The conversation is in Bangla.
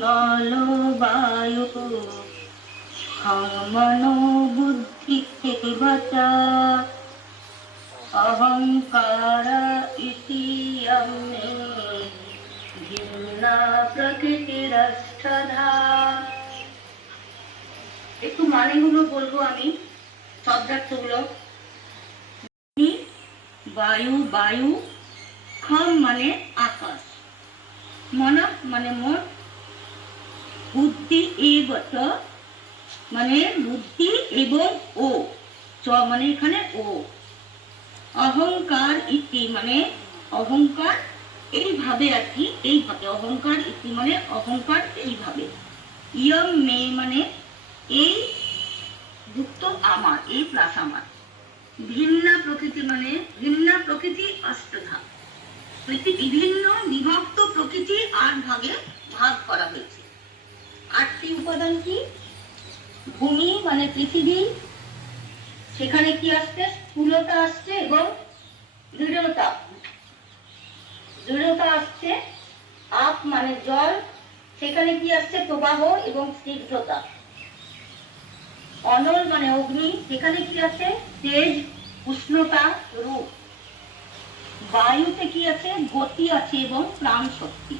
নল বায়ু মনো বুদ্ধি থেকে বাঁচা অহংকার ইতি মে ভিন্না প্রকৃতির স্থা। একটু মানেগুলো বলবো আমি, শব্দার্থগুলো। বায়ু, বায়ু, খম মানে আকাশ, মন মানে মন, বুদ্ধি এবত মানে বুদ্ধি এবং ও, চ মানে এখানে ও, অহংকার ইতি মানে অহংকার এইভাবে আর কি, এইভাবে অহংকার ইতি মানে অহংকার এইভাবে, ইয়ম মে মানে এই যুক্ত আমার, এই প্লাস আমার, ভিন্না প্রকৃতি মানে ভিন্না প্রকৃতি অষ্টধা, বিভিন্ন বিভক্ত প্রকৃতি ৮ ভাগে ভাগ করা হয়েছে। ৮টি উপাদান কি? ভূমি মানে পৃথিবী, সেখানে কি আসছে? স্থূলতা আসছে এবং দৃঢ়তা, দৃঢ়তা আসছে। আপ মানে জল, সেখানে কি আসছে? প্রবাহ এবং স্নিগ্ধতা। অনল মানে অগ্নি, সেখানে কি আছে? তেজ, উষ্ণতা, রূপ। বায়ুতে কি আছে? গতি আছে এবং প্রাণ শক্তি।